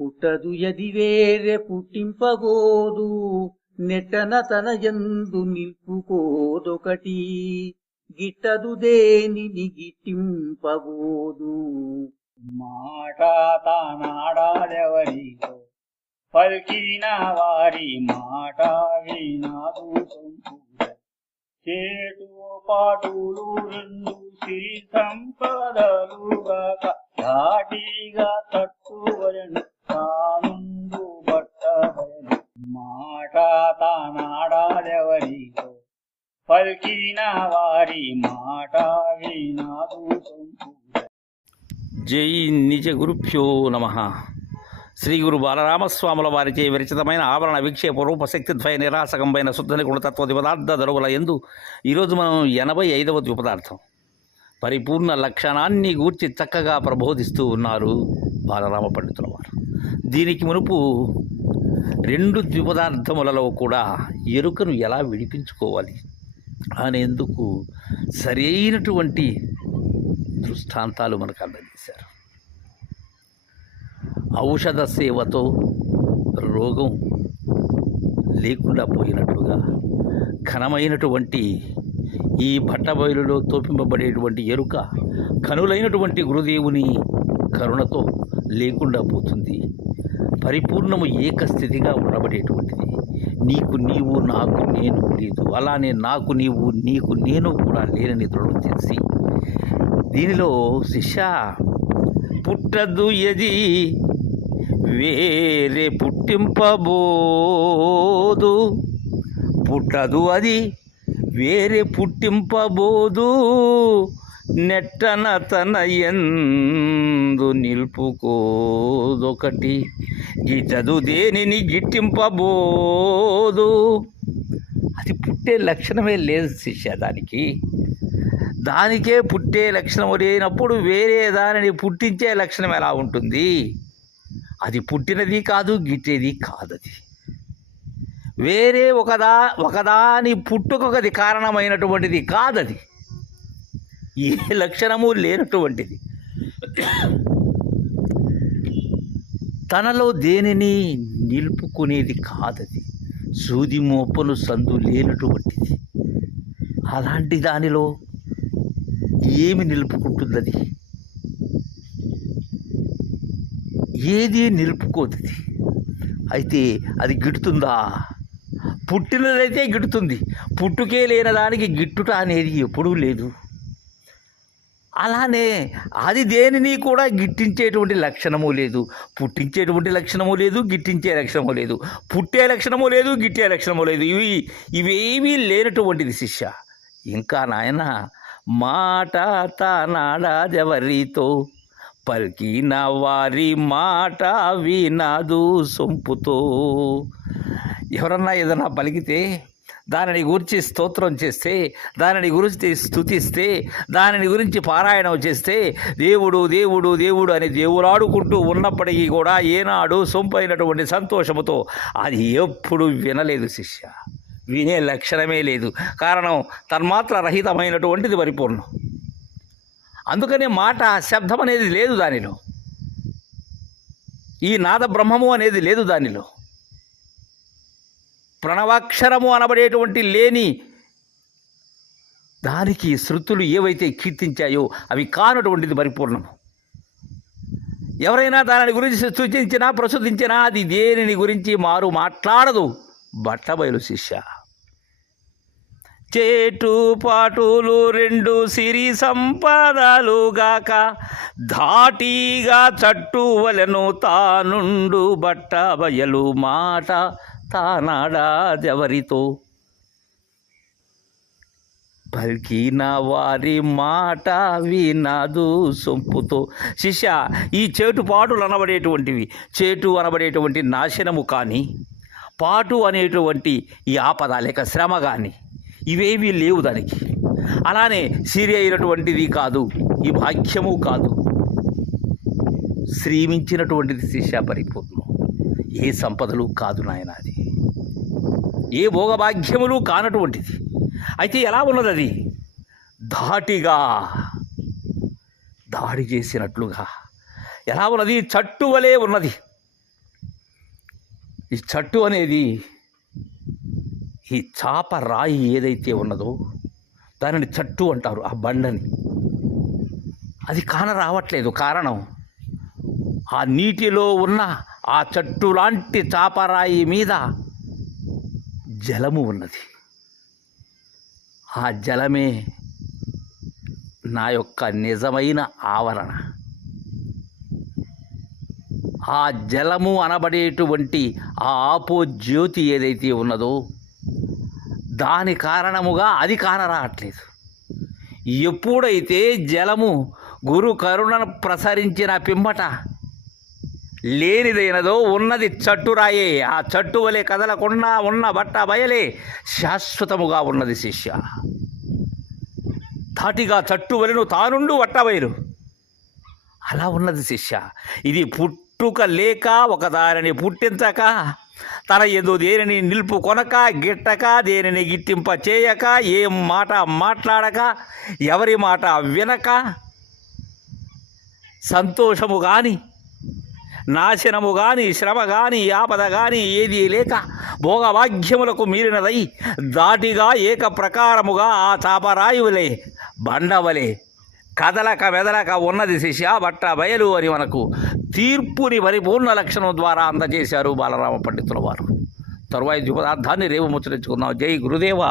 పుట్టదు ఎది వేరే పుట్టింపబోదు నెట్టన తన యందు నిల్పుకోదొకటి గిట్టదు దేనిని గిట్టింపబోదు. మాట తానాడాలెవరితో పలికిన వారి మాట వినాదు చేటు పాటులు రెండు సిరి సంపదలుగా దాటిగా తట్టువలను పలికిన వారి మాట వినాదు జై నిజ గురుభ్యో నమ. శ్రీ గురు బాలరామస్వాముల వారిచే విరచితమైన ఆవరణ విక్షేప రూపశక్తి ద్వయ నిరాసకంపైన శుద్ధని గుణతత్వ ద్విపదార్థ దరువుల ఎందు ఈరోజు మనం ఎనభై ఐదవ ద్విపదార్థం. పరిపూర్ణ లక్షణాన్ని గూర్చి చక్కగా ప్రబోధిస్తూ ఉన్నారు బాలరామ పండితుల వారు. దీనికి మునుపు రెండు ద్విపదార్థములలో కూడా ఎరుకను ఎలా విడిపించుకోవాలి? అనేందుకు సరైనటువంటి దృష్టాంతాలు మనకు అందజేశారు. ఔషధ సేవతో రోగం లేకుండా పోయినట్లుగా ఘనమైనటువంటి ఈ బట్టబయలులో తోపింపబడేటువంటి ఎరుక కనులైనటువంటి గురుదేవుని కరుణతో లేకుండా పోతుంది. పరిపూర్ణము ఏకస్థితిగా ఉండబడేటువంటిది. నీకు నీవు నాకు నేను లేదు. అలానే నాకు నీవు నీకు నేను కూడా లేనని దృఢం చేసి దీనిలో శిష్య పుట్టదు ఎది? వేరే పుట్టింపబోదు. పుట్టదు అది వేరే పుట్టింపబోదు. నెట్టన తన ఎందు నిలుపుకోదొకటి. చదువు దేనిని గిట్టింపబోదు? అది పుట్టే లక్షణమే లేదు శిష్య దానికి. దానికే పుట్టే లక్షణం లేనప్పుడు వేరే దానిని పుట్టించే లక్షణం ఎలా ఉంటుంది? అది పుట్టినది కాదు గిట్టేది కాదది. వేరే ఒకదా ఒకదాని పుట్టుకొకది కారణమైనటువంటిది కాదది. ఏ లక్షణము లేనటువంటిది. తనలో దేనిని నిలుపుకునేది కాదది. సూది మోపలు సందు లేనటువంటిది. అలాంటి దానిలో ఏమి నిలుపుకుంటుంది ఏది నిలుపుకోతుంది అయితే అది గిట్టుతుందా పుట్టినదైతే గిడుతుంది. పుట్టుకే లేని దానికి గిట్టుట అనేది ఎప్పుడూ లేదు. అలానే అది దేనిని కూడా గిట్టించేటువంటి లక్షణము లేదు. పుట్టించేటువంటి లక్షణము లేదు గిట్టించే లక్షణము లేదు. పుట్టే లక్షణము లేదు గిట్టే లక్షణము లేదు. ఇవి ఇవేమీ లేనటువంటిది శిష్య. ఇంకా నాయన మాట తానాడాదెవరితో? పలికిన వారి మాట వినాదు సొంపుతో. ఎవరన్నా ఏదన్నా పలికితే దానిని గురించి స్తోత్రం చేస్తే దానిని గురించి స్తుతిస్తే దానిని గురించి పారాయణం చేస్తే దేవుడు దేవుడు దేవుడు అని దేవులాడుకుంటూ ఉన్నప్పటికీ కూడా ఏనాడు సొంపైనటువంటి సంతోషముతో అది ఎప్పుడు వినలేదు శిష్య. వినే లక్షణమే లేదు. కారణం తన్మాత్ర రహితమైనటువంటిది పరిపూర్ణం. అందుకనే మాట శబ్దం అనేది లేదు దానిలో. ఈ నాద బ్రహ్మము అనేది లేదు దానిలో. ప్రణవాక్షరము అనబడేటువంటి లేని దానికి శృతులు ఏవైతే కీర్తించాయో అవి కానటువంటిది పరిపూర్ణము. ఎవరైనా దాని గురించి సూచించినా ప్రస్తుతించినా అది దేనిని గురించి మారు మాట్లాడదు. బట్టబయలు శిష్య. చేటు పాటులు రెండు సిరి సంపదలుగాక ధాటిగా చట్టువలను తానుండు బట్ట బయలు మాట. తానాడాదెవరితో? పలికిన వారి మాట వినదు సొంపుతో. శిష్య ఈ చేటు పాటులు అనబడేటువంటివి. చేటు అనబడేటువంటి నాశనము కానీ పాటు అనేటువంటి ఈ ఆపద లేక శ్రమ కానీ ఇవేమీ లేవు దానికి. అలానే సిరి అయినటువంటిది కాదు ఈ భాగ్యము కాదు. శ్రీమించినటువంటిది శిష్య పరిపూర్ణం ఏ సంపదలు కాదు నాయన అది. ఏ భోగభాగ్యములు కానటువంటిది. అయితే ఎలా ఉన్నది అది ధాటిగా దాడి చేసినట్లుగా. ఎలా ఉన్నది? చట్టు వలె ఉన్నది. ఈ చట్టు అనేది ఈ చాప రాయి ఏదైతే ఉన్నదో దానిని చట్టు అంటారు ఆ బండని. అది కాన రావట్లేదు కారణం ఆ నీటిలో ఉన్న ఆ చెట్టు లాంటి చాపరాయి మీద జలము ఉన్నది. ఆ జలమే నా యొక్క నిజమైన ఆవరణ. ఆ జలము అనబడేటువంటి ఆ ఆపో జ్యోతి ఏదైతే ఉన్నదో దాని కారణముగా అది కానరావట్లేదు. ఎప్పుడైతే జలము గురు కరుణను ప్రసరించిన పిమ్మట లేనిదైనదో ఉన్నది చట్టురాయే. ఆ చట్టు వలె కదలకుండా ఉన్న బట్ట బయలే శాశ్వతముగా ఉన్నది శిష్య. ధాటిగా చట్టు వలెను తానుండు వట్టబయలు అలా ఉన్నది శిష్య. ఇది పుట్టుక లేక ఒక దారిని పుట్టించక తన ఎందు దేనిని నిలుపు కొనక గిట్టక దేనిని గిట్టింప చేయక ఏం మాట మాట్లాడక ఎవరి మాట వినక సంతోషము కానీ నాశనము గాని శ్రమ గాని ఆపద గాని ఏది లేక భోగవాగ్యములకు మీరినదై దాటిగా ఏక ప్రకారముగా ఆ తాపరాయువులే బండవలే. కదలక వెదలక ఉన్నది శిష్య బట్ట బయలు అని మనకు తీర్పుని పరిపూర్ణ లక్షణం ద్వారా అందజేశారు బాలరామ పండితుల వారు. తరువాయి పదార్థాన్ని రేపు ముచ్చరించుకుందాం జై గురుదేవ.